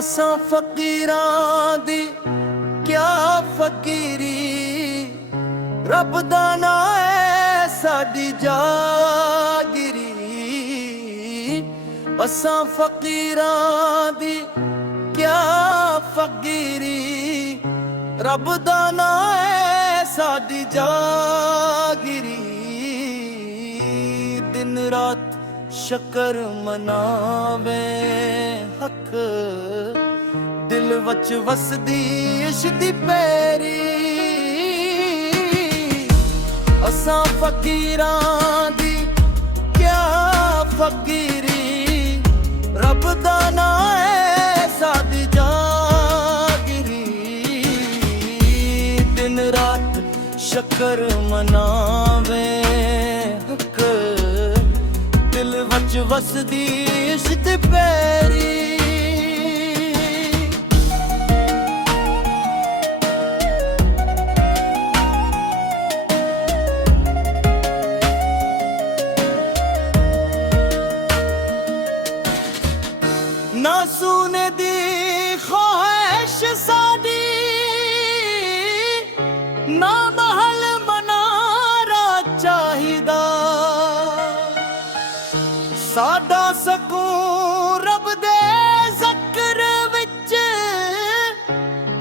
ਅਸਾਂ ਫਕੀਰਾਂ ਦੀ ਕਿਆ ਫਕੀਰੀ, ਰੱਬ ਦਾ ਨਾਂ ਹੈ ਸਾਡੀ ਜਾਗਿਰੀ। ਅਸਾਂ ਫਕੀਰਾਂ ਦੀ ਕਿਆ ਫਕੀਰੀ, ਰੱਬ ਦਾ ਨਾਂ ਹੈ ਸਾਡੀ ਜਾਗਿਰੀ। ਦਿਨ ਰਾਤ ਸ਼ਕਰ ਮਨਾਵੇ ਹੱਕ, ਦਿਲ ਵਿੱਚ ਵਸਦੀ ਇਸ਼ਕ ਦੀ ਪੈਰੀ। ਅਸਾਂ ਫਕੀਰਾਂ ਦੀ ਕਿਆ ਫਕੀਰੀ, ਰੱਬ ਦਾ ਨਾਂ ਹੈ ਸਾਡੀ ਜਾਗਿਰੀ। ਦਿਨ ਰਾਤ ਸ਼ਕਰ ਮਨਾਵੇ ਹੱਕ, ਦਿਲ ਵਿੱਚ ਵਸਦੀ ਇਸ਼ਕ ਦੀ ਪੈਰੀ। ਨਾ ਸੋਨੇ ਦੀ ख्वाहिश सादी, ना महल मनारा चाहिदा। साडा सकून रब दे ज़िक्र विच,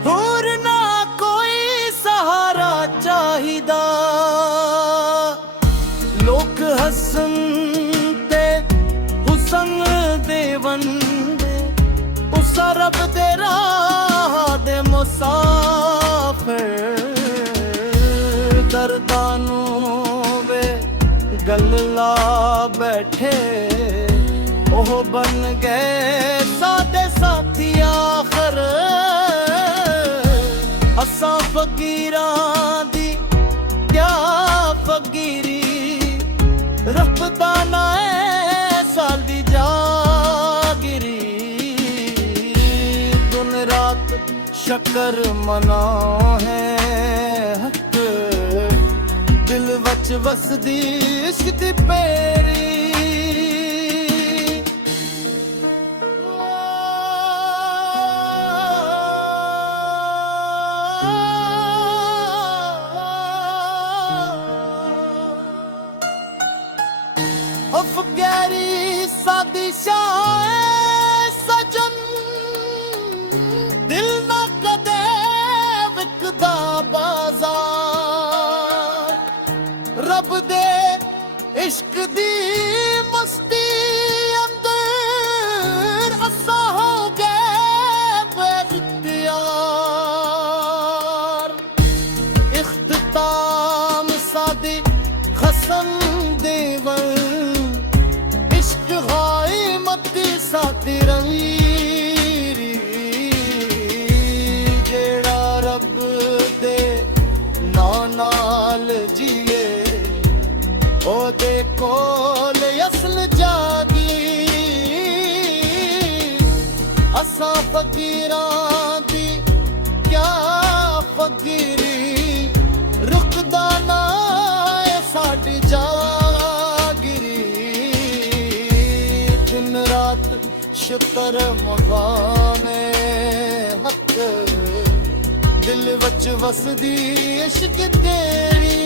होर ना कोई सहारा चाहिदा। लोक हसन ते हुसन देवन, रब दे राह दे मुसाफिर। दर्दां नूं वे गल ला बैठे, ओह बन गए साडे साथी आखर। असां फकीरां दी क्या फकीरी, रब दा नां है साडी जागिरी। रात शकर मना है हक, दिल वच वसदी इश्क दी पैरी। फकीरी सादी शाह सजन, दिल ना कदे विकदा बाजार। रब दे इश्क दी मस्ती अंदर, असा हो गए बेइख्तियार। इख्तिताम सादी खसम देवन, इश्क गायमत सादी रवी। नाल जिए ओदे कोल असल जागी। असां फकीरां दी क्या फकीरी, रुकदा ना है साडी जागिरी। दिन रात शुक्र मगाने हक, दिल वच वसदी इश्क तेरी।